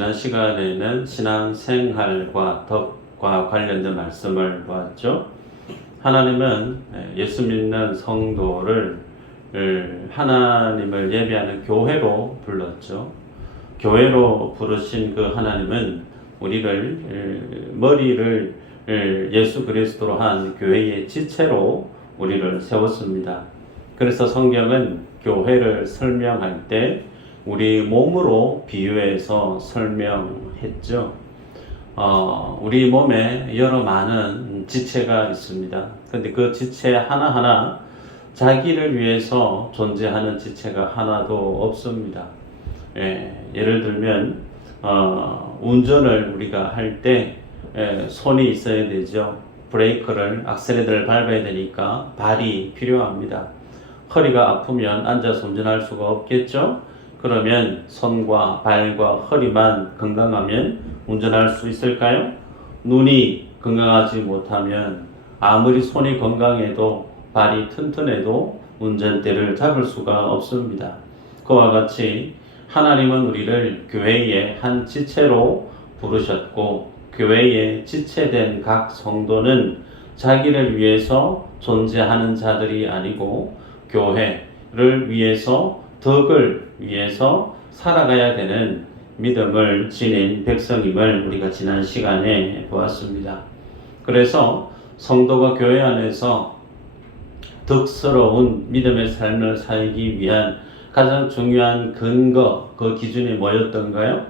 지난 시간에는 신앙생활과 덕과 관련된 말씀을 보았죠. 하나님은 예수 믿는 성도를 하나님을 예배하는 교회로 불렀죠. 교회로 부르신 그 하나님은 우리를 머리를 예수 그리스도로 한 교회의 지체로 우리를 세웠습니다. 그래서 성경은 교회를 설명할 때 우리 몸으로 비유해서 설명했죠. 우리 몸에 여러 많은 지체가 있습니다. 근데 그 지체 하나하나 자기를 위해서 존재하는 지체가 하나도 없습니다. 예를 들면 운전을 우리가 할 때 손이 있어야 되죠. 브레이크를 악셀레터를 밟아야 되니까 발이 필요합니다. 허리가 아프면 앉아서 운전할 수가 없겠죠. 그러면 손과 발과 허리만 건강하면 운전할 수 있을까요? 눈이 건강하지 못하면 아무리 손이 건강해도 발이 튼튼해도 운전대를 잡을 수가 없습니다. 그와 같이 하나님은 우리를 교회의 한 지체로 부르셨고, 교회의 지체된 각 성도는 자기를 위해서 존재하는 자들이 아니고 교회를 위해서, 덕을 위해서 살아가야 되는 믿음을 지닌 백성임을 우리가 지난 시간에 보았습니다. 그래서 성도가 교회 안에서 덕스러운 믿음의 삶을 살기 위한 가장 중요한 근거, 그 기준이 뭐였던가요?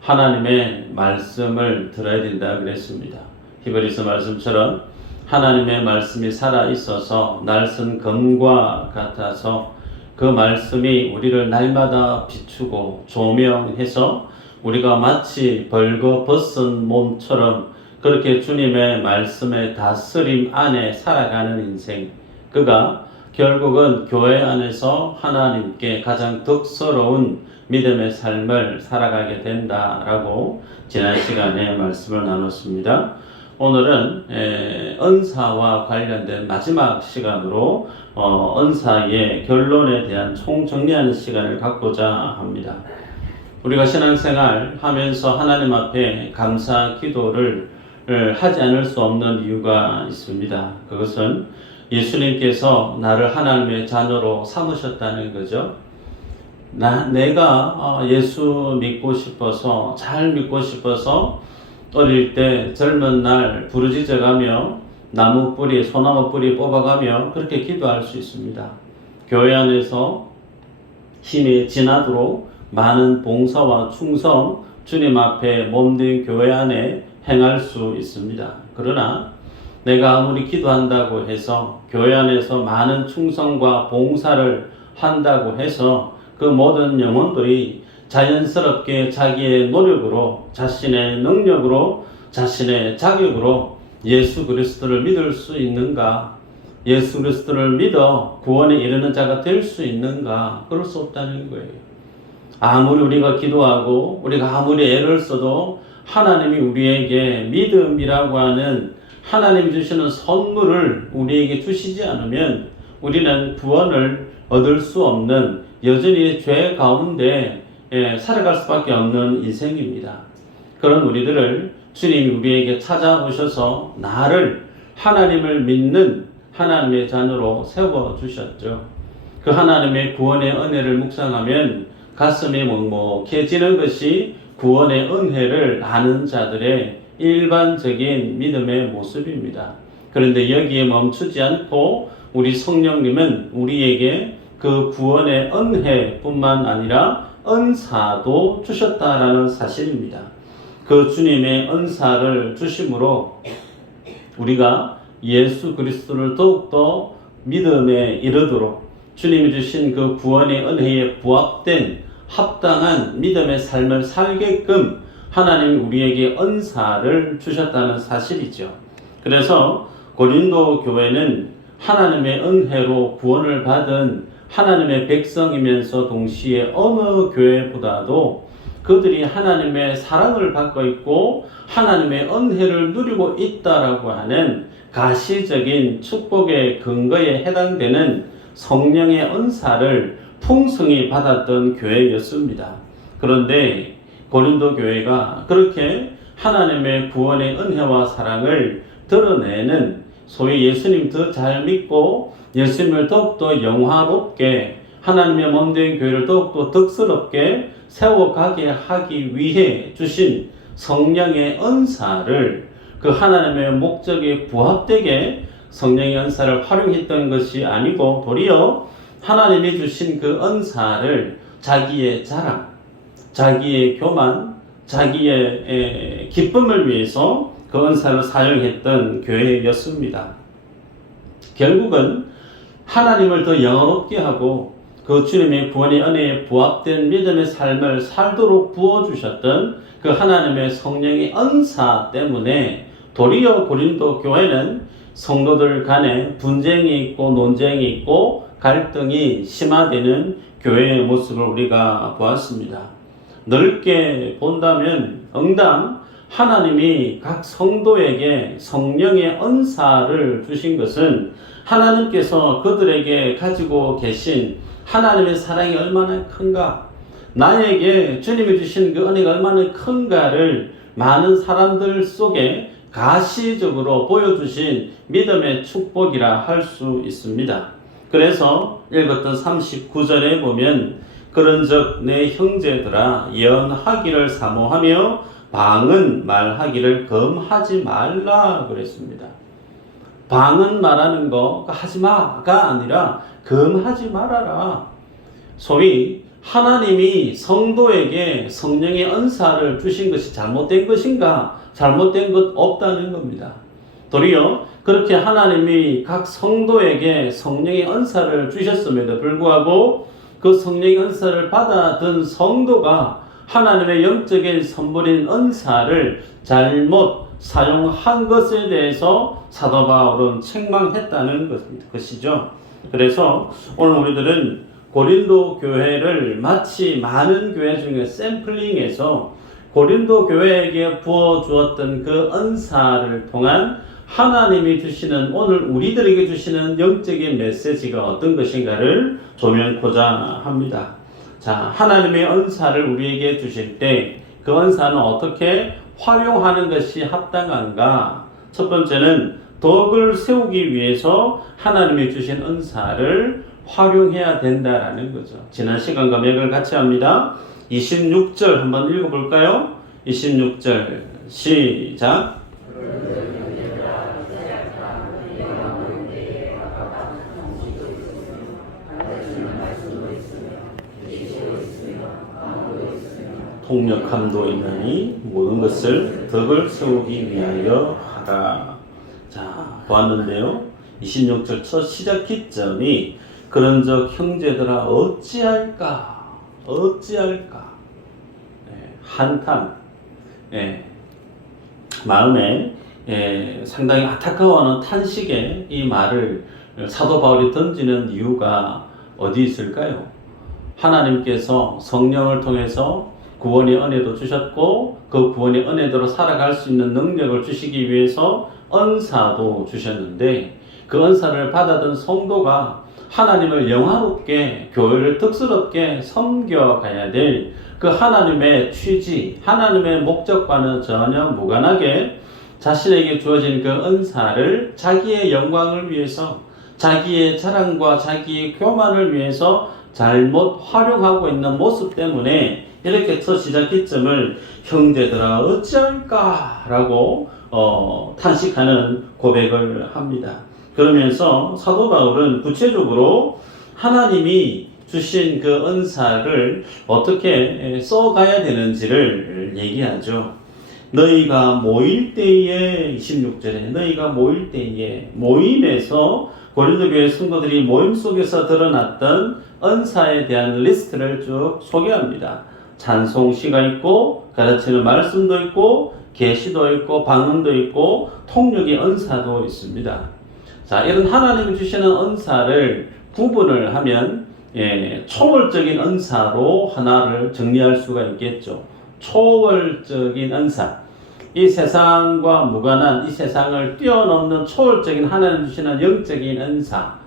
하나님의 말씀을 들어야 된다 그랬습니다. 히브리서 말씀처럼 하나님의 말씀이 살아있어서 날선 검과 같아서 그 말씀이 우리를 날마다 비추고 조명해서 우리가 마치 벌거벗은 몸처럼 그렇게 주님의 말씀의 다스림 안에 살아가는 인생, 그가 결국은 교회 안에서 하나님께 가장 덕스러운 믿음의 삶을 살아가게 된다라고 지난 시간에 말씀을 나눴습니다. 오늘은 은사와 관련된 마지막 시간으로 은사의 결론에 대한 총정리하는 시간을 갖고자 합니다. 우리가 신앙생활 하면서 하나님 앞에 감사 기도를 하지 않을 수 없는 이유가 있습니다. 그것은 예수님께서 나를 하나님의 자녀로 삼으셨다는 거죠. 내가 예수 믿고 싶어서, 잘 믿고 싶어서 어릴 때 젊은 날 부르짖어가며 나무 뿌리, 소나무 뿌리 뽑아가며 그렇게 기도할 수 있습니다. 교회 안에서 힘이 지나도록 많은 봉사와 충성, 주님 앞에 몸된 교회 안에 행할 수 있습니다. 그러나 내가 아무리 기도한다고 해서 교회 안에서 많은 충성과 봉사를 한다고 해서 그 모든 영혼들이 자연스럽게 자기의 노력으로, 자신의 능력으로, 자신의 자격으로 예수 그리스도를 믿을 수 있는가? 예수 그리스도를 믿어 구원에 이르는 자가 될 수 있는가? 그럴 수 없다는 거예요. 아무리 우리가 기도하고 우리가 아무리 애를 써도 하나님이 우리에게 믿음이라고 하는 하나님이 주시는 선물을 우리에게 주시지 않으면 우리는 구원을 얻을 수 없는, 여전히 죄 가운데 살아갈 수밖에 없는 인생입니다. 그런 우리들을 주님이 우리에게 찾아오셔서 나를 하나님을 믿는 하나님의 자녀로 세워주셨죠. 그 하나님의 구원의 은혜를 묵상하면 가슴이 먹먹해지는 것이 구원의 은혜를 아는 자들의 일반적인 믿음의 모습입니다. 그런데 여기에 멈추지 않고 우리 성령님은 우리에게 그 구원의 은혜뿐만 아니라 은사도 주셨다라는 사실입니다. 그 주님의 은사를 주심으로 우리가 예수 그리스도를 더욱더 믿음에 이르도록 주님이 주신 그 구원의 은혜에 부합된 합당한 믿음의 삶을 살게끔 하나님이 우리에게 은사를 주셨다는 사실이죠. 그래서 고린도 교회는 하나님의 은혜로 구원을 받은 하나님의 백성이면서 동시에 어느 교회보다도 그들이 하나님의 사랑을 받고 있고 하나님의 은혜를 누리고 있다라고 하는 가시적인 축복의 근거에 해당되는 성령의 은사를 풍성히 받았던 교회였습니다. 그런데 고린도 교회가 그렇게 하나님의 구원의 은혜와 사랑을 드러내는 소위 예수님 더 잘 믿고 예수님을 더욱더 영화롭게 하나님의 몸된 교회를 더욱더 덕스럽게 세워가게 하기 위해 주신 성령의 은사를 그 하나님의 목적에 부합되게 성령의 은사를 활용했던 것이 아니고 도리어 하나님이 주신 그 은사를 자기의 자랑, 자기의 교만, 자기의 기쁨을 위해서 그 은사를 사용했던 교회였습니다. 결국은 하나님을 더 영화롭게 하고 그 주님의 구원의 은혜에 부합된 믿음의 삶을 살도록 부어주셨던 그 하나님의 성령의 은사 때문에 도리어 고린도 교회는 성도들 간에 분쟁이 있고 논쟁이 있고 갈등이 심화되는 교회의 모습을 우리가 보았습니다. 넓게 본다면 응당 하나님이 각 성도에게 성령의 은사를 주신 것은 하나님께서 그들에게 가지고 계신 하나님의 사랑이 얼마나 큰가, 나에게 주님이 주신 그 은혜가 얼마나 큰가를 많은 사람들 속에 가시적으로 보여주신 믿음의 축복이라 할 수 있습니다. 그래서 읽었던 39절에 보면 그런즉 내 형제들아 연하기를 사모하며 방은 말하기를 금하지 말라 그랬습니다. 방은 말하는 거 하지마가 아니라 금하지 말아라. 소위 하나님이 성도에게 성령의 은사를 주신 것이 잘못된 것인가? 잘못된 것 없다는 겁니다. 도리어 그렇게 하나님이 각 성도에게 성령의 은사를 주셨음에도 불구하고 그 성령의 은사를 받아든 성도가 하나님의 영적인 선물인 은사를 잘못 사용한 것에 대해서 사도 바울은 책망했다는 것이죠. 그래서 오늘 우리들은 고린도 교회를 마치 많은 교회 중에 샘플링해서 고린도 교회에게 부어주었던 그 은사를 통한 하나님이 주시는 오늘 우리들에게 주시는 영적인 메시지가 어떤 것인가를 조명하고자 합니다. 자, 하나님의 은사를 우리에게 주실 때 그 은사는 어떻게 활용하는 것이 합당한가? 첫 번째는 덕을 세우기 위해서 하나님이 주신 은사를 활용해야 된다라는 거죠. 지난 시간과 맥을 같이 합니다. 26절 한번 읽어볼까요? 26절 시작. 통역함도 있나니 모든 것을 덕을 세우기 위하여 하라. 자, 보았는데요. 26절 첫 시작 기점이 그런즉 형제들아 어찌할까? 한탄. 마음에 상당히 안타까워하는 탄식의 이 말을 사도 바울이 던지는 이유가 어디 있을까요? 하나님께서 성령을 통해서 구원의 은혜도 주셨고 그 구원의 은혜대로 살아갈 수 있는 능력을 주시기 위해서 은사도 주셨는데 그 은사를 받아든 성도가 하나님을 영화롭게 교회를 덕스럽게 섬겨가야 될 그 하나님의 취지, 하나님의 목적과는 전혀 무관하게 자신에게 주어진 그 은사를 자기의 영광을 위해서, 자기의 자랑과 자기의 교만을 위해서 잘못 활용하고 있는 모습 때문에 이렇게 첫 시작 기점을 형제들아 어찌할까 라고 탄식하는 고백을 합니다. 그러면서 사도 바울은 구체적으로 하나님이 주신 그 은사를 어떻게 써가야 되는지를 얘기하죠. 너희가 모일 때에 26절에 너희가 모일 때에 모임에서 고린도 교회 성도들이 모임 속에서 드러났던 은사에 대한 리스트를 쭉 소개합니다. 찬송시가 있고 가르치는 말씀도 있고 계시도 있고 방언도 있고 통역의 은사도 있습니다. 자, 이런 하나님이 주시는 은사를 구분을 하면 초월적인 은사로 하나를 정리할 수가 있겠죠. 초월적인 은사. 이 세상과 무관한 이 세상을 뛰어넘는 초월적인 하나님 주시는 영적인 은사.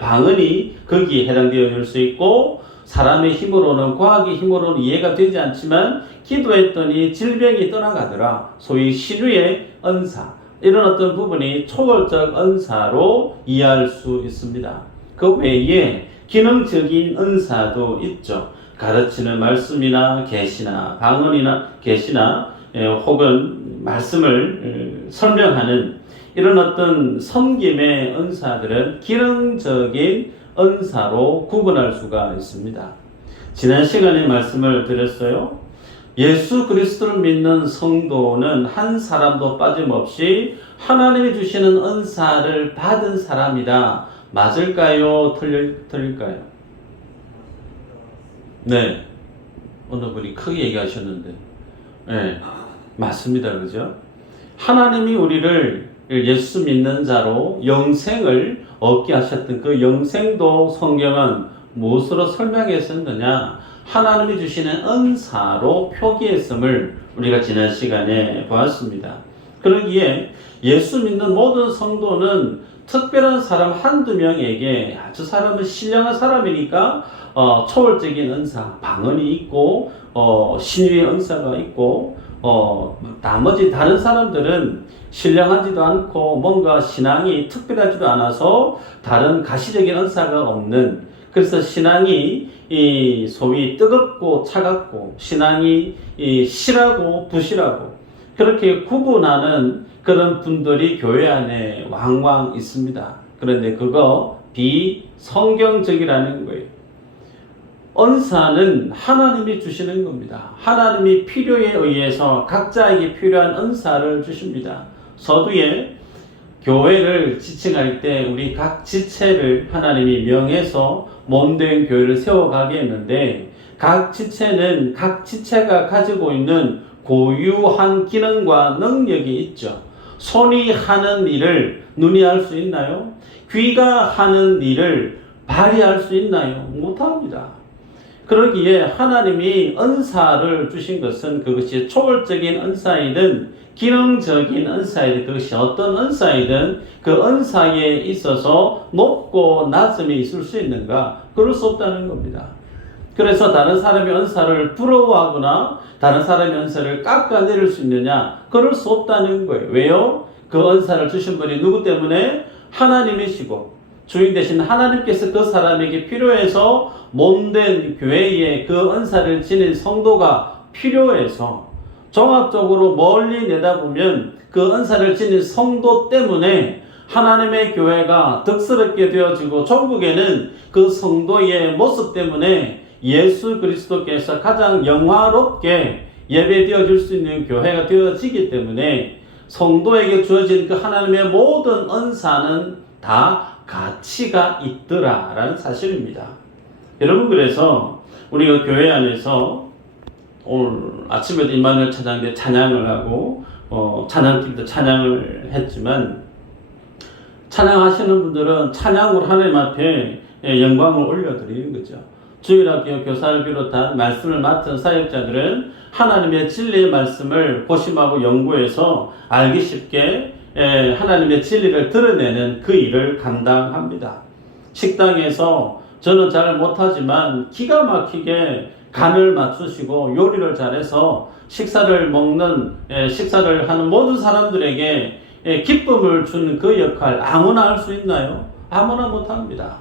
방언이 거기에 해당되어 줄 수 있고 사람의 힘으로는, 과학의 힘으로는 이해가 되지 않지만 기도했더니 질병이 떠나가더라. 소위 신유의 은사, 이런 어떤 부분이 초월적 은사로 이해할 수 있습니다. 그 외에 기능적인 은사도 있죠. 가르치는 말씀이나 계시나 방언이나 계시나 혹은 말씀을 설명하는 이런 어떤 섬김의 은사들은 기능적인 은사로 구분할 수가 있습니다. 지난 시간에 말씀을 드렸어요. 예수 그리스도를 믿는 성도는 한 사람도 빠짐없이 하나님이 주시는 은사를 받은 사람이다. 맞을까요? 틀릴까요? 네. 어느 분이 크게 얘기하셨는데. 네. 맞습니다. 그죠? 하나님이 우리를 예수 믿는 자로 영생을 얻게 하셨던 그 영생도 성경은 무엇으로 설명했었느냐? 하나님이 주시는 은사로 표기했음을 우리가 지난 시간에 보았습니다. 그러기에 예수 믿는 모든 성도는 특별한 사람 한두 명에게 저 사람은 신령한 사람이니까 초월적인 은사, 방언이 있고 신유의 은사가 있고 나머지 다른 사람들은 신령하지도 않고 뭔가 신앙이 특별하지도 않아서 다른 가시적인 은사가 없는, 그래서 신앙이 소위 뜨겁고 차갑고 신앙이 실하고 부실하고 그렇게 구분하는 그런 분들이 교회 안에 왕왕 있습니다. 그런데 그거 비성경적이라는 거예요. 은사는 하나님이 주시는 겁니다. 하나님이 필요에 의해서 각자에게 필요한 은사를 주십니다. 서두에 교회를 지칭할 때 우리 각 지체를 하나님이 명해서 몸된 교회를 세워가게 했는데, 각 지체는 각 지체가 가지고 있는 고유한 기능과 능력이 있죠. 손이 하는 일을 눈이 할 수 있나요? 귀가 하는 일을 발이 할 수 있나요? 못합니다. 그러기에 하나님이 은사를 주신 것은 그것이 초월적인 은사이든 기능적인 은사이든 그것이 어떤 은사이든 그 은사에 있어서 높고 낮음이 있을 수 있는가? 그럴 수 없다는 겁니다. 그래서 다른 사람의 은사를 부러워하거나 다른 사람의 은사를 깎아내릴 수 있느냐? 그럴 수 없다는 거예요. 왜요? 그 은사를 주신 분이 누구 때문에? 하나님이시고 주인 되신 하나님께서 그 사람에게 필요해서 몸된 교회에 그 은사를 지닌 성도가 필요해서 종합적으로 멀리 내다보면 그 은사를 지닌 성도 때문에 하나님의 교회가 덕스럽게 되어지고 전국에는 그 성도의 모습 때문에 예수 그리스도께서 가장 영화롭게 예배되어질 수 있는 교회가 되어지기 때문에 성도에게 주어진 그 하나님의 모든 은사는 다 가치가 있더라라는 사실입니다. 여러분, 그래서 우리가 교회 안에서 오늘 아침에도 임마누엘 찬양 때 찬양을 하고 찬양팀도 찬양을 했지만, 찬양하시는 분들은 찬양으로 하나님 앞에 영광을 올려드리는 거죠. 주일학교 교사를 비롯한 말씀을 맡은 사역자들은 하나님의 진리의 말씀을 고심하고 연구해서 알기 쉽게 하나님의 진리를 드러내는 그 일을 감당합니다. 식당에서 저는 잘 못하지만 기가 막히게 간을 맞추시고 요리를 잘해서 식사를 하는 모든 사람들에게 기쁨을 주는 그 역할 아무나 할 수 있나요? 아무나 못합니다.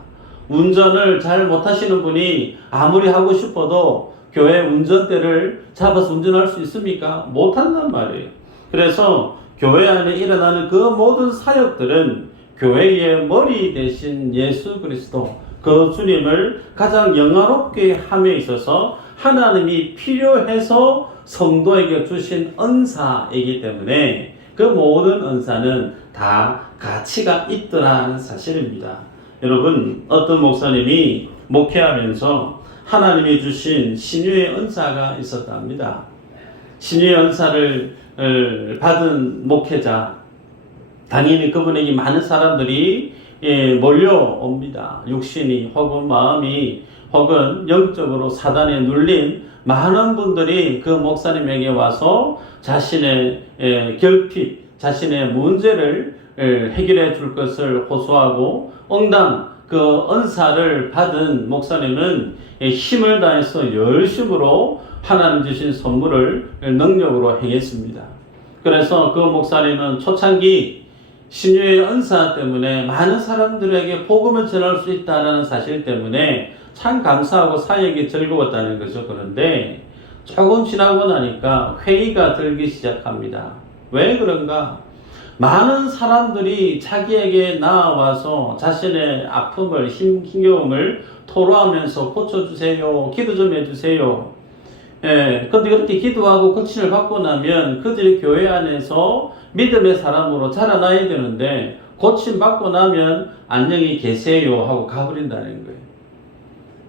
운전을 잘 못하시는 분이 아무리 하고 싶어도 교회 운전대를 잡아서 운전할 수 있습니까? 못한단 말이에요. 그래서 교회 안에 일어나는 그 모든 사역들은 교회의 머리 대신 예수 그리스도, 그 주님을 가장 영화롭게 함에 있어서 하나님이 필요해서 성도에게 주신 은사이기 때문에 그 모든 은사는 다 가치가 있더라는 사실입니다. 여러분, 어떤 목사님이 목회하면서 하나님이 주신 신유의 은사가 있었답니다. 신유의 은사를 받은 목회자, 당연히 그분에게 많은 사람들이 몰려옵니다. 육신이 혹은 마음이 혹은 영적으로 사단에 눌린 많은 분들이 그 목사님에게 와서 자신의 결핍, 자신의 문제를 해결해 줄 것을 호소하고 응당 그 은사를 받은 목사님은 힘을 다해서 열심으로 하나님 주신 선물을 능력으로 행했습니다. 그래서 그 목사님은 초창기 신유의 은사 때문에 많은 사람들에게 복음을 전할 수 있다는 사실 때문에 참 감사하고 사역이 즐거웠다는 거죠. 그런데 조금 지나고 나니까 회의가 들기 시작합니다. 왜 그런가? 많은 사람들이 자기에게 나와서 자신의 아픔을, 힘겨움을 토로하면서 고쳐주세요, 기도 좀 해주세요. 그런데 그렇게 기도하고 고침을 받고 나면 그들이 교회 안에서 믿음의 사람으로 자라나야 되는데 고침 받고 나면 안녕히 계세요 하고 가버린다는 거예요.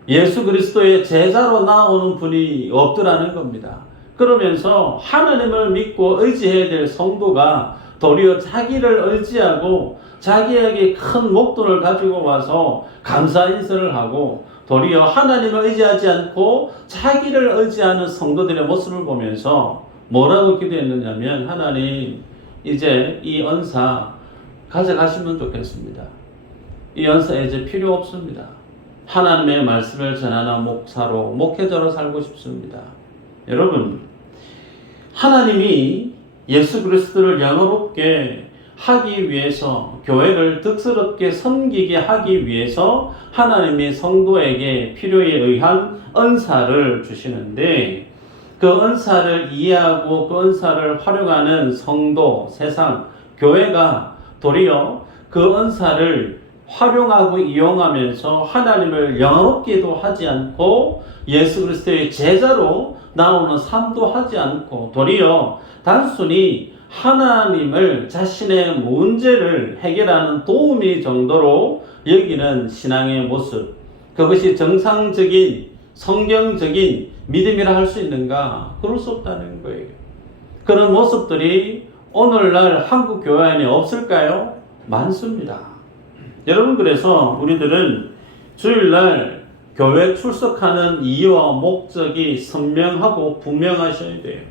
예수 그리스도의 제자로 나오는 분이 없더라는 겁니다. 그러면서 하나님을 믿고 의지해야 될 성도가 도리어 자기를 의지하고 자기에게 큰 목돈을 가지고 와서 감사 인사를 하고 도리어 하나님을 의지하지 않고 자기를 의지하는 성도들의 모습을 보면서 뭐라고 기도했느냐면, 하나님 이제 이 은사 가져가시면 좋겠습니다. 이 은사 이제 필요 없습니다. 하나님의 말씀을 전하는 목사로, 목회자로 살고 싶습니다. 여러분, 하나님이 예수 그리스도를 영화롭게 하기 위해서, 교회를 득스럽게 섬기게 하기 위해서 하나님이 성도에게 필요에 의한 은사를 주시는데, 그 은사를 이해하고 그 은사를 활용하는 성도, 세상, 교회가 도리어 그 은사를 활용하고 이용하면서 하나님을 영화롭게도 하지 않고 예수 그리스도의 제자로 나오는 삶도 하지 않고 도리어 단순히 하나님을 자신의 문제를 해결하는 도우미 정도로 여기는 신앙의 모습, 그것이 정상적인 성경적인 믿음이라 할 수 있는가? 그럴 수 없다는 거예요. 그런 모습들이 오늘날 한국 교회 안에 없을까요? 많습니다. 여러분, 그래서 우리들은 주일날 교회 출석하는 이유와 목적이 선명하고 분명하셔야 돼요.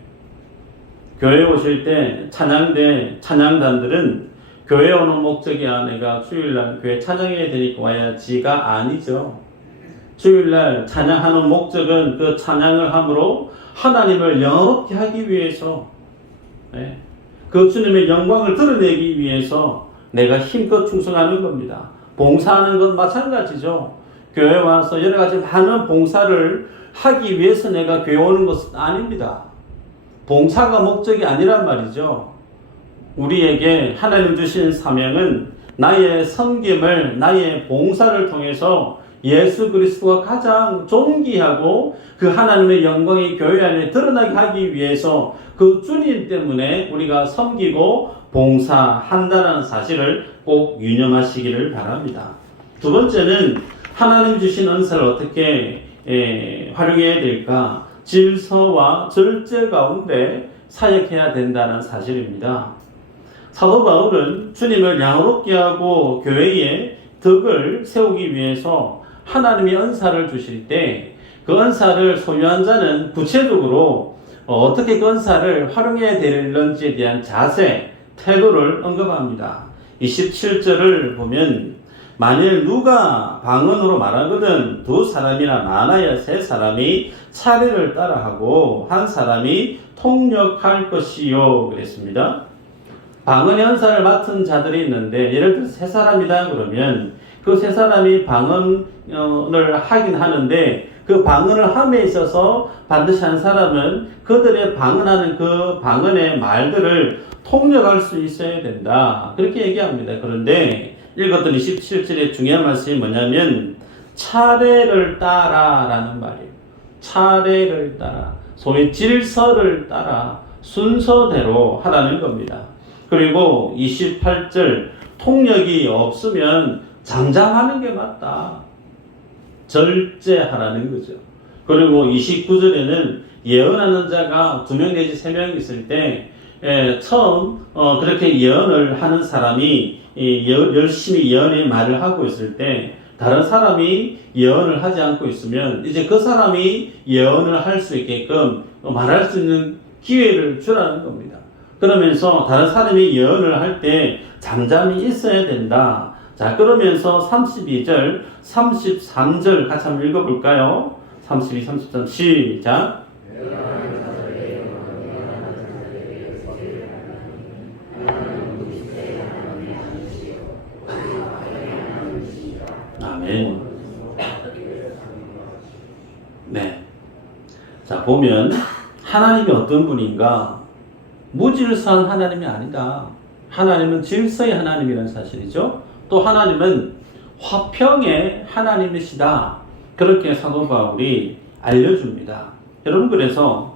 교회 오실 때 찬양단들은 교회 오는 목적이 내가 주일날 교회 찬양해야 되니까 와야지가 아니죠. 주일날 찬양하는 목적은 그 찬양을 함으로 하나님을 영화롭게 하기 위해서, 그 주님의 영광을 드러내기 위해서 내가 힘껏 충성하는 겁니다. 봉사하는 건 마찬가지죠. 교회 와서 여러 가지 많은 봉사를 하기 위해서 내가 교회 오는 것은 아닙니다. 봉사가 목적이 아니란 말이죠. 우리에게 하나님 주신 사명은 나의 섬김을, 나의 봉사를 통해서 예수 그리스도가 가장 존귀하고 그 하나님의 영광이 교회 안에 드러나게 하기 위해서 그 주님 때문에 우리가 섬기고 봉사한다는 사실을 꼭 유념하시기를 바랍니다. 두 번째는 하나님 주신 은사를 어떻게 활용해야 될까? 질서와 절제 가운데 사역해야 된다는 사실입니다. 사도 바울은 주님을 영화롭게 하고 교회에 덕을 세우기 위해서 하나님이 은사를 주실 때 그 은사를 소유한 자는 구체적으로 어떻게 그 은사를 활용해야 되는지에 대한 자세, 태도를 언급합니다. 27절을 보면, 만일 누가 방언으로 말하거든 두 사람이나 많아야 세 사람이 차례를 따라하고 한 사람이 통역할 것이요 그랬습니다. 방언의 은사를 맡은 자들이 있는데, 예를 들어서 세 사람이다 그러면 그 세 사람이 방언을 하긴 하는데 그 방언을 함에 있어서 반드시 한 사람은 그들의 방언하는 그 방언의 말들을 통역할 수 있어야 된다, 그렇게 얘기합니다. 그런데 읽었던 27절의 중요한 말씀이 뭐냐면 차례를 따라라는 말이에요. 차례를 따라, 소위 질서를 따라 순서대로 하라는 겁니다. 그리고 28절, 통역이 없으면 잠잠하는 게 맞다, 절제하라는 거죠. 그리고 29절에는 예언하는 자가 2명 내지 3명 있을 때 처음 그렇게 예언을 하는 사람이 열심히 예언의 말을 하고 있을 때 다른 사람이 예언을 하지 않고 있으면 이제 그 사람이 예언을 할 수 있게끔 말할 수 있는 기회를 주라는 겁니다. 그러면서 다른 사람이 예언을 할 때 잠잠히 있어야 된다. 자, 그러면서 32절, 33절 같이 한번 읽어볼까요? 32, 33 시작. 아멘. 네. 자, 보면 하나님이 어떤 분인가? 무질서한 하나님이 아니다. 하나님은 질서의 하나님이라는 사실이죠. 또 하나님은 화평의 하나님이시다. 그렇게 사도 바울이 알려줍니다. 여러분, 그래서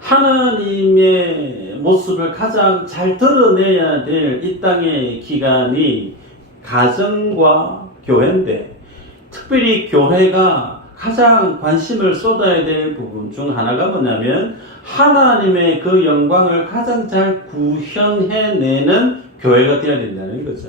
하나님의 모습을 가장 잘 드러내야 될 이 땅의 기관이 가정과 교회인데, 특별히 교회가 가장 관심을 쏟아야 될 부분 중 하나가 뭐냐면 하나님의 그 영광을 가장 잘 구현해내는 교회가 되어야 된다는 거죠.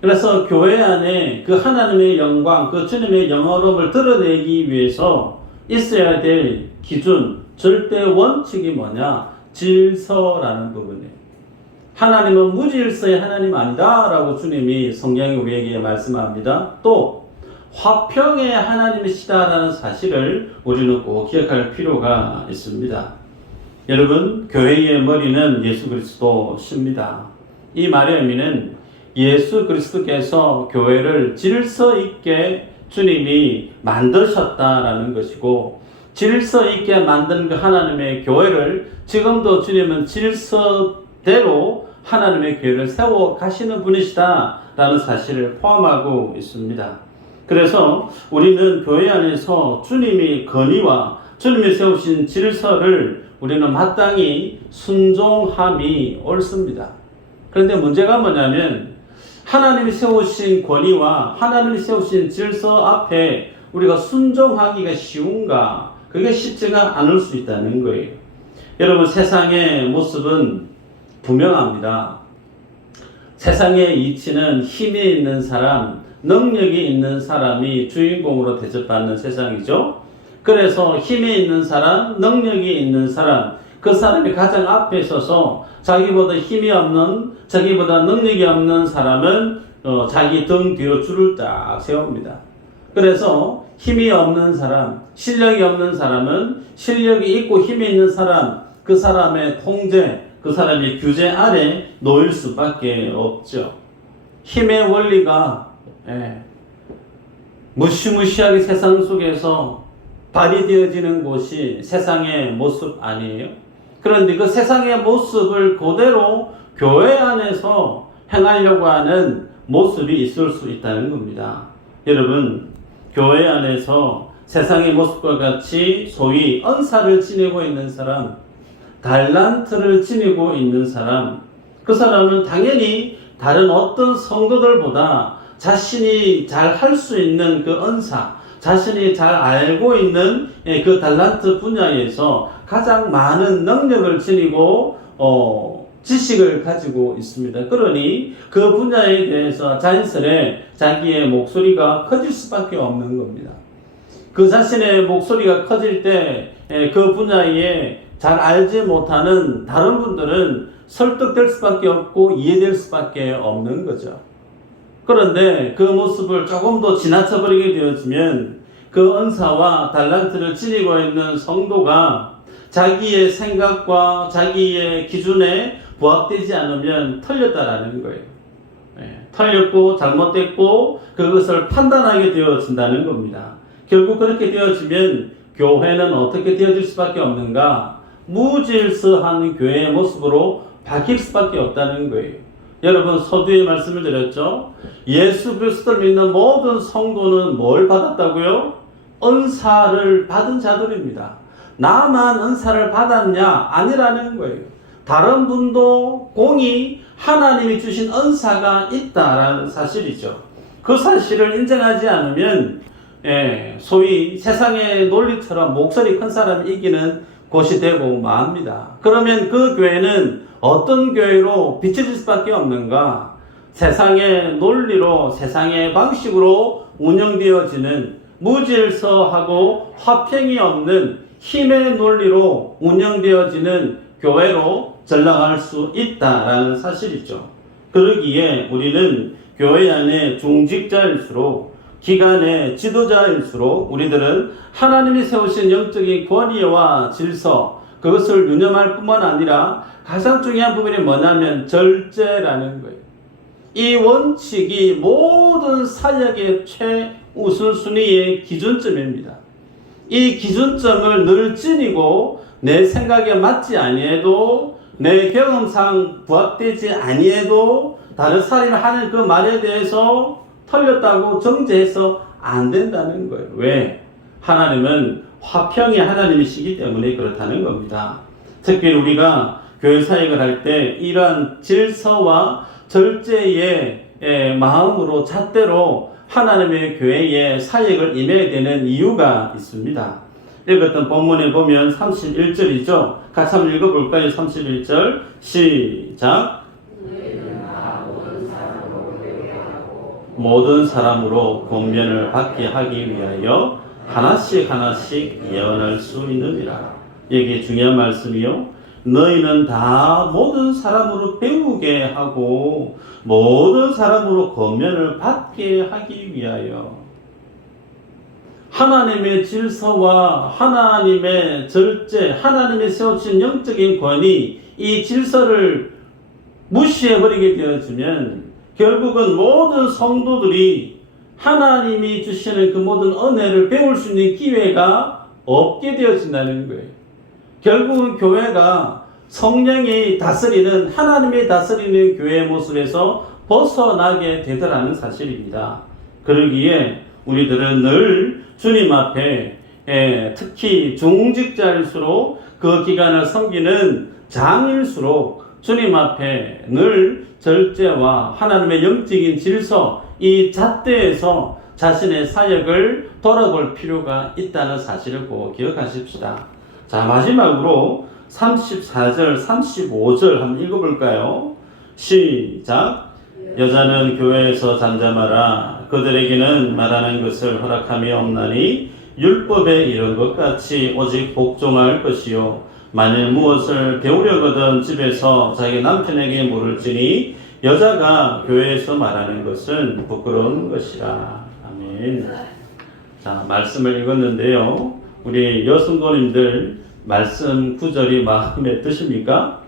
그래서 교회 안에 그 하나님의 영광, 그 주님의 영어로움을 드러내기 위해서 있어야 될 기준, 절대 원칙이 뭐냐? 질서라는 부분이에요. 하나님은 무질서의 하나님 아니다 라고 주님이 성경에 우리에게 말씀합니다. 또 화평의 하나님이시다라는 사실을 우리는 꼭 기억할 필요가 있습니다. 여러분, 교회의 머리는 예수 그리스도십니다. 이 말의 의미는 예수 그리스도께서 교회를 질서 있게 주님이 만드셨다라는 것이고, 질서 있게 만든 그 하나님의 교회를 지금도 주님은 질서대로 하나님의 교회를 세워 가시는 분이시다라는 사실을 포함하고 있습니다. 그래서 우리는 교회 안에서 주님이 건의와 주님이 세우신 질서를 우리는 마땅히 순종함이 옳습니다. 그런데 문제가 뭐냐면 하나님이 세우신 권위와 하나님이 세우신 질서 앞에 우리가 순종하기가 쉬운가? 그게 쉽지가 않을 수 있다는 거예요. 여러분, 세상의 모습은 분명합니다. 세상의 이치는 힘이 있는 사람, 능력이 있는 사람이 주인공으로 대접받는 세상이죠. 그래서 힘이 있는 사람, 능력이 있는 사람, 그 사람이 가장 앞에 서서 자기보다 힘이 없는, 자기보다 능력이 없는 사람은 자기 등 뒤로 줄을 딱 세웁니다. 그래서 힘이 없는 사람, 실력이 없는 사람은 실력이 있고 힘이 있는 사람, 그 사람의 통제, 그 사람의 규제 아래 놓일 수밖에 없죠. 힘의 원리가 무시무시하게 세상 속에서 발휘되어지는 곳이 세상의 모습 아니에요? 그런데 그 세상의 모습을 그대로 교회 안에서 행하려고 하는 모습이 있을 수 있다는 겁니다. 여러분, 교회 안에서 세상의 모습과 같이 소위 은사를 지니고 있는 사람, 달란트를 지니고 있는 사람, 그 사람은 당연히 다른 어떤 성도들보다 자신이 잘 할 수 있는 그 은사, 자신이 잘 알고 있는 그 달란트 분야에서 가장 많은 능력을 지니고 지식을 가지고 있습니다. 그러니 그 분야에 대해서 자연스레 자기의 목소리가 커질 수밖에 없는 겁니다. 그 자신의 목소리가 커질 때 그 분야에 잘 알지 못하는 다른 분들은 설득될 수밖에 없고 이해될 수밖에 없는 거죠. 그런데 그 모습을 조금 더 지나쳐버리게 되어지면 그 은사와 달란트를 지니고 있는 성도가 자기의 생각과 자기의 기준에 부합되지 않으면 틀렸다라는 거예요. 틀렸고 잘못됐고 그것을 판단하게 되어진다는 겁니다. 결국 그렇게 되어지면 교회는 어떻게 되어질 수밖에 없는가? 무질서한 교회의 모습으로 바뀔 수밖에 없다는 거예요. 여러분, 서두에 말씀을 드렸죠. 예수 그리스도를 믿는 모든 성도는 뭘 받았다고요? 은사를 받은 자들입니다. 나만 은사를 받았냐? 아니라는 거예요. 다른 분도 공이 하나님이 주신 은사가 있다라는 사실이죠. 그 사실을 인정하지 않으면 소위 세상의 논리처럼 목소리 큰 사람이 이기는 곳이 되고 맙니다. 그러면 그 교회는 어떤 교회로 비춰질 수밖에 없는가? 세상의 논리로, 세상의 방식으로 운영되어지는 무질서하고 화평이 없는 힘의 논리로 운영되어지는 교회로 전락할 수 있다라는 사실이죠. 그러기에 우리는 교회 안에 중직자일수록 기관의 지도자일수록 우리들은 하나님이 세우신 영적인 권위와 질서, 그것을 유념할 뿐만 아니라 가장 중요한 부분이 뭐냐면 절제라는 거예요. 이 원칙이 모든 사역의 최우선순위의 기준점입니다. 이 기준점을 늘 지니고 내 생각에 맞지 아니해도, 내 경험상 부합되지 아니해도 다른 사람이 하는 그 말에 대해서 틀렸다고 정죄해서 안 된다는 거예요. 왜? 하나님은 화평의 하나님이시기 때문에 그렇다는 겁니다. 특히 우리가 교회 사역을 할 때 이러한 질서와 절제의 마음으로 잣대로 하나님의 교회에 사역을 임해야 되는 이유가 있습니다. 읽었던 본문에 보면 31절이죠. 같이 한번 읽어볼까요? 31절 시작. 모든 사람으로 권면을 받게 하기 위하여 하나씩 하나씩 예언할 수 있느니라. 이게 중요한 말씀이요. 너희는 다 모든 사람으로 배우게 하고 모든 사람으로 권면을 받게 하기 위하여. 하나님의 질서와 하나님의 절제, 하나님의 세우신 영적인 권위, 이 질서를 무시해버리게 되어지면 결국은 모든 성도들이 하나님이 주시는 그 모든 은혜를 배울 수 있는 기회가 없게 되어진다는 거예요. 결국은 교회가 성령이 다스리는, 하나님이 다스리는 교회의 모습에서 벗어나게 되더라는 사실입니다. 그러기에 우리들은 늘 주님 앞에 특히 중직자일수록 그 기간을 섬기는 장일수록 주님 앞에 늘 절제와 하나님의 영적인 질서, 이 잣대에서 자신의 사역을 돌아볼 필요가 있다는 사실을 꼭 기억하십시다. 자, 마지막으로 34절, 35절 한번 읽어볼까요? 시작. 여자는 교회에서 잠잠하라. 그들에게는 말하는 것을 허락함이 없나니 율법에 이른 것 같이 오직 복종할 것이요. 만일 무엇을 배우려거든 집에서 자기 남편에게 물을지니 여자가 교회에서 말하는 것은 부끄러운 것이라. 아멘. 자, 말씀을 읽었는데요. 우리 여성도님들 말씀 구절이 마음에 드십니까?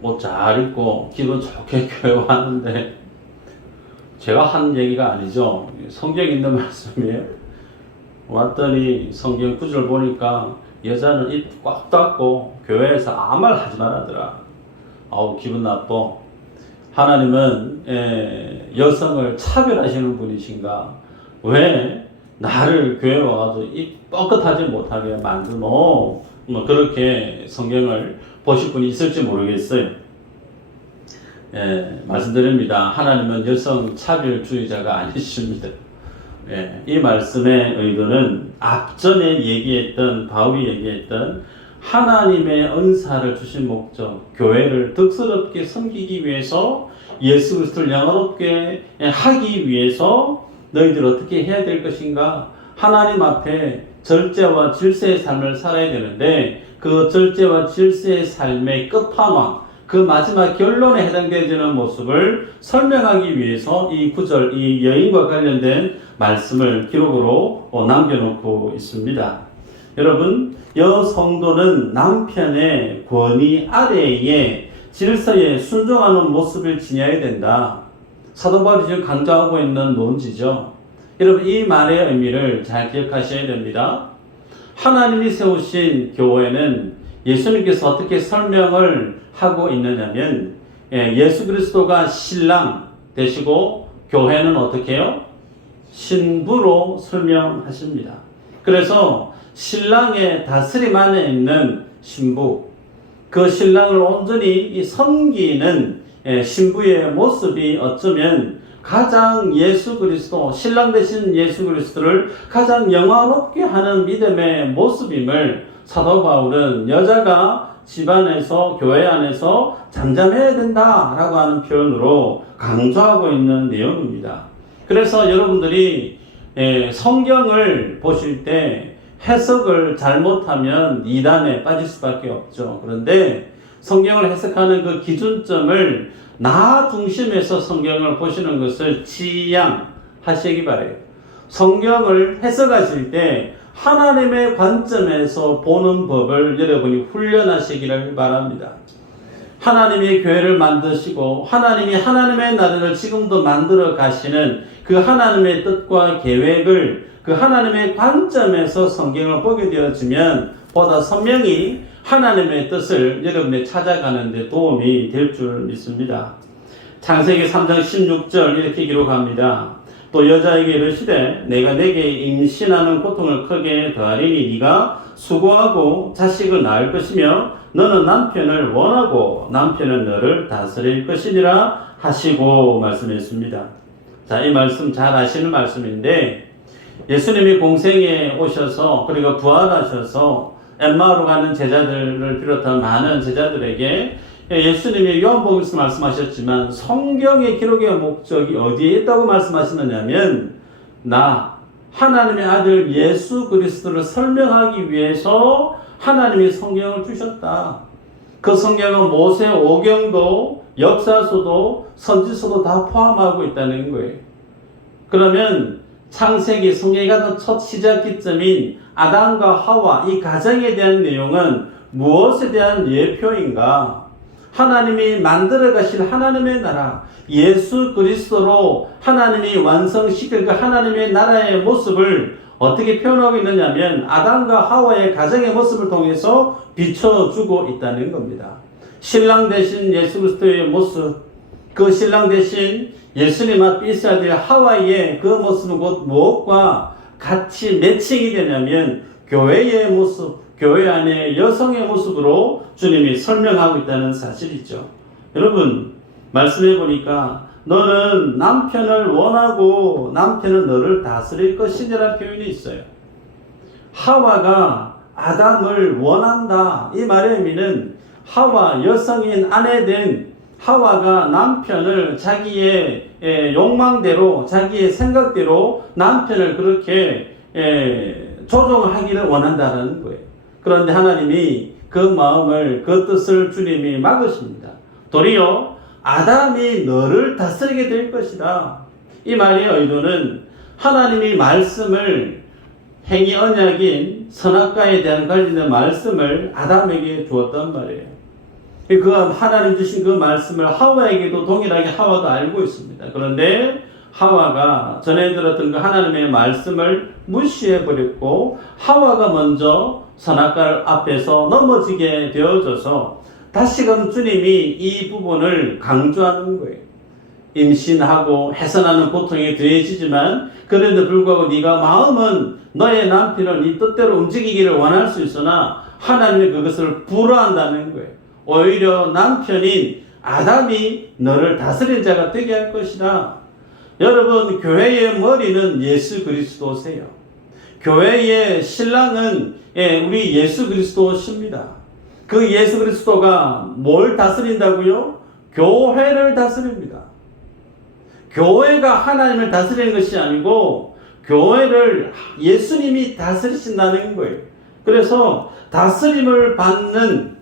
뭐 잘 읽고 기분 좋게 교회 왔는데 제가 한 얘기가 아니죠. 성경에 있는 말씀이에요. 왔더니 성경 구절 보니까 여자는 입 꽉 닫고 교회에서 아무 말 하지 말라더라. 아우 기분 나빠. 하나님은 여성을 차별하시는 분이신가? 왜 나를 교회에 와가지고 입 뻥끗하지 못하게 만드노? 뭐 그렇게 성경을 보실 분이 있을지 모르겠어요. 말씀드립니다. 하나님은 여성 차별주의자가 아니십니다. 이 말씀의 의도는 앞전에 얘기했던, 바울이 얘기했던 하나님의 은사를 주신 목적, 교회를 덕스럽게 섬기기 위해서, 예수 그리스도를 영화롭게 하기 위해서 너희들 어떻게 해야 될 것인가? 하나님 앞에 절제와 질서의 삶을 살아야 되는데 그 절제와 질서의 삶의 끝판왕, 그 마지막 결론에 해당되는 모습을 설명하기 위해서 이 구절, 이 여인과 관련된 말씀을 기록으로 남겨놓고 있습니다. 여러분, 여성도는 남편의 권위 아래에 질서에 순종하는 모습을 지녀야 된다. 사도 바울이 지금 강조하고 있는 논지죠. 여러분, 이 말의 의미를 잘 기억하셔야 됩니다. 하나님이 세우신 교회는 예수님께서 어떻게 설명을 하고 있느냐면 예수 그리스도가 신랑 되시고 교회는 어떻게 해요? 신부로 설명하십니다. 그래서 신랑의 다스림 안에 있는 신부, 그 신랑을 온전히 섬기는 신부의 모습이 어쩌면 가장 예수 그리스도, 신랑 되신 예수 그리스도를 가장 영화롭게 하는 믿음의 모습임을 사도 바울은 여자가 집안에서, 교회 안에서 잠잠해야 된다라고 하는 표현으로 강조하고 있는 내용입니다. 그래서 여러분들이 성경을 보실 때 해석을 잘못하면 이단에 빠질 수밖에 없죠. 그런데 성경을 해석하는 그 기준점을 나 중심에서 성경을 보시는 것을 지향하시기 바래요. 성경을 해석하실 때 하나님의 관점에서 보는 법을 여러분이 훈련하시기를 바랍니다. 하나님이 교회를 만드시고 하나님이 하나님의 나라를 지금도 만들어 가시는 그 하나님의 뜻과 계획을 그 하나님의 관점에서 성경을 보게 되어지면 보다 선명히 하나님의 뜻을 여러분이 찾아가는 데 도움이 될 줄 믿습니다. 창세기 3장 16절 이렇게 기록합니다. 또 여자에게 이르시되 내가 내게 임신하는 고통을 크게 더하리니 네가 수고하고 자식을 낳을 것이며 너는 남편을 원하고 남편은 너를 다스릴 것이니라 하시고 말씀했습니다. 자, 이 말씀 잘 아시는 말씀인데 예수님이 공생에 오셔서 그리고 부활하셔서 엠마오로 가는 제자들을 비롯한 많은 제자들에게 예수님이 요한복음에서 말씀하셨지만 성경의 기록의 목적이 어디에 있다고 말씀하시느냐면 나 하나님의 아들 예수 그리스도를 설명하기 위해서 하나님이 성경을 주셨다. 그 성경은 모세 오경도 역사서도 선지서도 다 포함하고 있다는 거예요. 그러면 창세기 성경에 가서 첫 시작 기점인 아담과 하와 이 가정에 대한 내용은 무엇에 대한 예표인가? 하나님이 만들어 가신 하나님의 나라 예수 그리스도로 하나님이 완성시킬 그 하나님의 나라의 모습을 어떻게 표현하고 있느냐면 아담과 하와의 가정의 모습을 통해서 비춰주고 있다는 겁니다. 신랑 대신 예수 그리스도의 모습, 그 신랑 대신 예수님 앞에 있어야 될 하와의 그 모습은 곧 무엇과 같이 매칭이 되냐면 교회의 모습, 교회 안에 여성의 모습으로 주님이 설명하고 있다는 사실이죠. 여러분 말씀해 보니까 너는 남편을 원하고 남편은 너를 다스릴 것이니라는 표현이 있어요. 하와가 아담을 원한다. 이 말의 의미는 하와 여성인 아내된 하와가 남편을 자기의 욕망대로 자기의 생각대로 남편을 그렇게 조종하기를 원한다는 거예요. 그런데 하나님이 그 마음을 그 뜻을 주님이 막으십니다. 도리어 아담이 너를 다스리게 될 것이다. 이 말의 의도는 하나님이 말씀을 행위 언약인 선악과에 대한 관련된 말씀을 아담에게 주었단 말이에요. 그 하나님 주신 그 말씀을 하와에게도 동일하게 하와도 알고 있습니다. 그런데 하와가 전에 들었던 그 하나님의 말씀을 무시해 버렸고 하와가 먼저 선악과 앞에서 넘어지게 되어져서 다시금 주님이 이 부분을 강조하는 거예요. 임신하고 해산하는 고통이 더해지지만 그런데 불구하고 네가 마음은 너의 남편을 네 뜻대로 움직이기를 원할 수 있으나 하나님이 그것을 불허한다는 거예요. 오히려 남편인 아담이 너를 다스린 자가 되게 할 것이다. 여러분 교회의 머리는 예수 그리스도세요. 교회의 신랑은 우리 예수 그리스도십니다. 그 예수 그리스도가 뭘 다스린다고요? 교회를 다스립니다. 교회가 하나님을 다스리는 것이 아니고 교회를 예수님이 다스리신다는 거예요. 그래서 다스림을 받는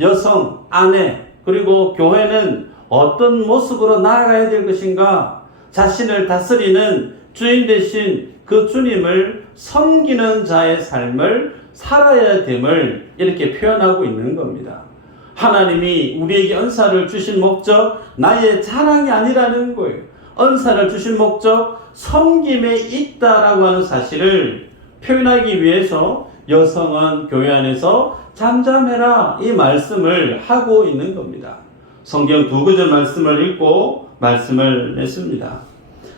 여성, 아내, 그리고 교회는 어떤 모습으로 나아가야 될 것인가? 자신을 다스리는 주인 되신 그 주님을 섬기는 자의 삶을 살아야 됨을 이렇게 표현하고 있는 겁니다. 하나님이 우리에게 은사를 주신 목적, 나의 자랑이 아니라는 거예요. 은사를 주신 목적, 섬김에 있다라고 하는 사실을 표현하기 위해서 여성은 교회 안에서 잠잠해라 이 말씀을 하고 있는 겁니다. 성경 두 구절 말씀을 읽고 말씀을 맺습니다.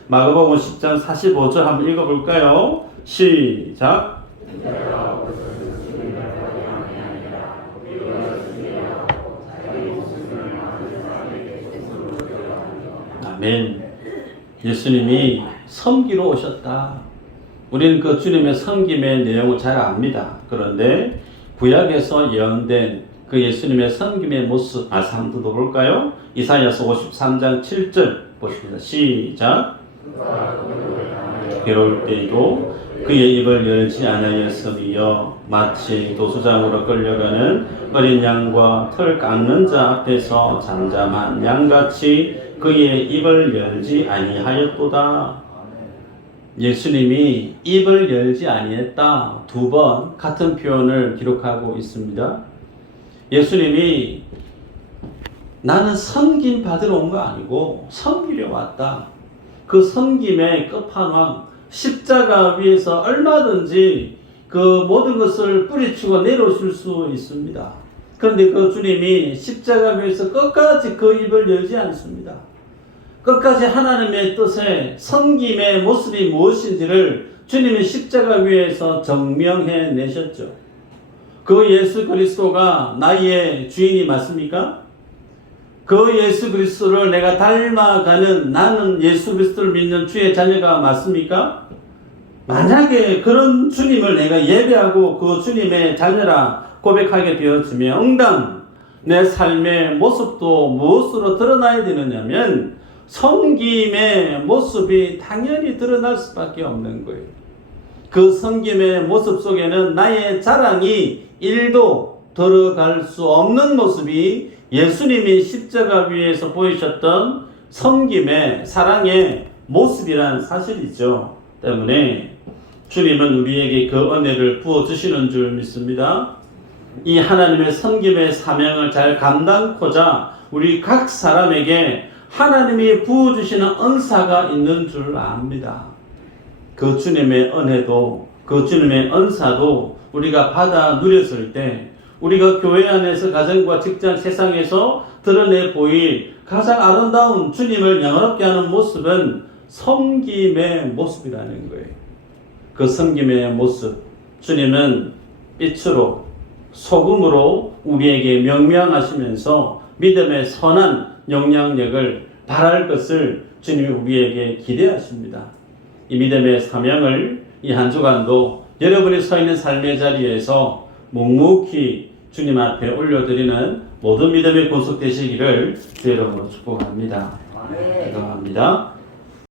마가복음 10장 45절 한번 읽어볼까요? 시작. 아멘. 예수님이 섬기러 오셨다. 우리는 그 주님의 섬김의 내용을 잘 압니다. 그런데 구약에서 예언된 그 예수님의 섬김의 모습 한번 볼까요? 이사야서 53장 7절 보십니다. 시작. 괴로울 때에도 그의 입을 열지 아니하였으며 마치 도수장으로 끌려가는 어린 양과 털 깎는 자 앞에서 잠잠한 양같이 그의 입을 열지 아니하였도다. 예수님이 입을 열지 아니했다. 2번 같은 표현을 기록하고 있습니다. 예수님이 나는 섬김 받으러 온 거 아니고 섬기려 왔다. 그 섬김의 끝판왕 십자가 위에서 얼마든지 그 모든 것을 뿌리치고 내려오실 수 있습니다. 그런데 그 주님이 십자가 위에서 끝까지 그 입을 열지 않습니다. 끝까지 하나님의 뜻에 섬김의 모습이 무엇인지를 주님의 십자가 위에서 증명해 내셨죠. 그 예수 그리스도가 나의 주인이 맞습니까? 그 예수 그리스도를 내가 닮아가는 나는 예수 그리스도를 믿는 주의 자녀가 맞습니까? 만약에 그런 주님을 내가 예배하고 그 주님의 자녀라 고백하게 되었으면 응당 내 삶의 모습도 무엇으로 드러나야 되느냐면 섬김의 모습이 당연히 드러날 수밖에 없는 거예요. 그 섬김의 모습 속에는 나의 자랑이 1도 들어갈 수 없는 모습이 예수님이 십자가 위에서 보이셨던 섬김의 사랑의 모습이란 사실이죠. 때문에 주님은 우리에게 그 은혜를 부어주시는 줄 믿습니다. 이 하나님의 섬김의 사명을 잘 감당코자 우리 각 사람에게 하나님이 부어주시는 은사가 있는 줄 압니다. 그 주님의 은혜도 그 주님의 은사도 우리가 받아 누렸을 때 우리가 교회 안에서 가정과 직장 세상에서 드러내 보일 가장 아름다운 주님을 영화롭게 하는 모습은 섬김의 모습이라는 거예요. 그 섬김의 모습 주님은 빛으로 소금으로 우리에게 명명하시면서 믿음의 선한 영향력을 발할 것을 주님이 우리에게 기대하십니다. 이 믿음의 사명을 이 한 주간도 여러분이 서 있는 삶의 자리에서 묵묵히 주님 앞에 올려드리는 모든 믿음의 권속 되시기를 주의 이름으로 축복합니다. 기도합니다.